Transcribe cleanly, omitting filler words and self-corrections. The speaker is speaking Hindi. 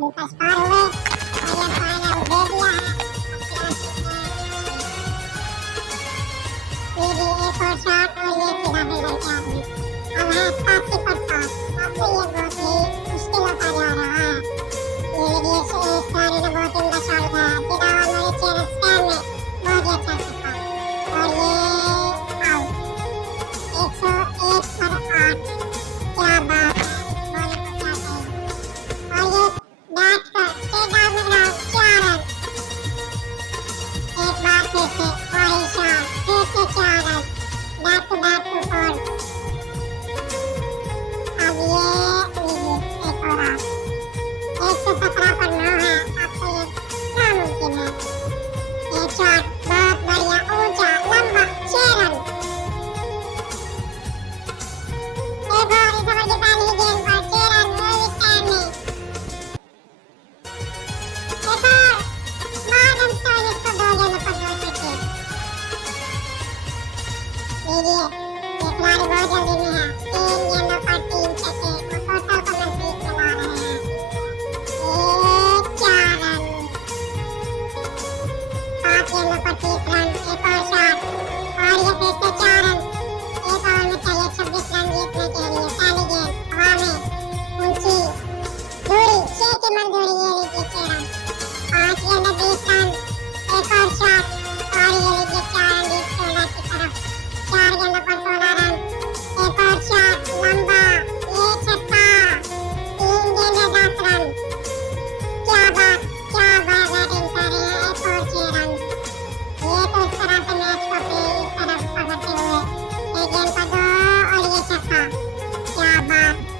भी पास पार हुए और ये फाइनल दे दिया है। ये भी एक और शॉट और ये सीधा फिगर के आदमी। अब है 87 पर 7। अब तो ये बहुत ही मुश्किल होता जा रहा है। ये खिलाड़ी ने बहुत उम्दा शॉट लगाया, सीधा वाला नीचे स्टैंड में बहुत ही अच्छा छक्का और ये आउट। 101 पर 8। क्या बात है, बॉलर को क्या कहें। और ये बैट पर स्ट्रेट डाउन में गिरा 4 रन। एक बार फिर से वही शॉट, फिर से 4 रन, बैक टू 4। अब ये लीजिए एक और आउट। 117 पर 9 है। अब तो ये नामुमकिन है। ये शॉट बहुत बढ़िया, ऊंचा लंबा 6 रन। एक और इस ओवर की पहली गेंद पर 6 रन मूवी स्टैंड में। एक और मॉर्गन स्टोनिस को 2 गेंदों पर 2 छक्के। लीजिए ये खिलाड़ी बहुत जल्दी में है। 3 गेंदों पर 3 छक्के और टोटल को नजदीक लगा रहे हैं। ये 4 रन। 7 गेंदों पर 30 रन। एक और शॉट और ये फिर से 4 रन। एक ओवर में चाहिए 26 रन जीतने के लिए। पहली गेंद हवा में ऊंची दूरी 6 की मंजूरी, ये लीजिए 6 रन। 5 गेंदें 20 रन। एक और शॉट और ये लीजिए 4 रन डीप शोल्डर की तरफ। 4 गेंदों पर 16 रन। एक और शॉट लंबा, ये छक्का। 3 गेंदें 10 रन। क्या बात, क्या बैटिंग कर रहे हैं। एक और 6 रन। ये तो इस तरह से मैच को अपनी इस तरफ पकड़ते हुए। एक गेंद पर 2 और ये छक्का। क्या बात।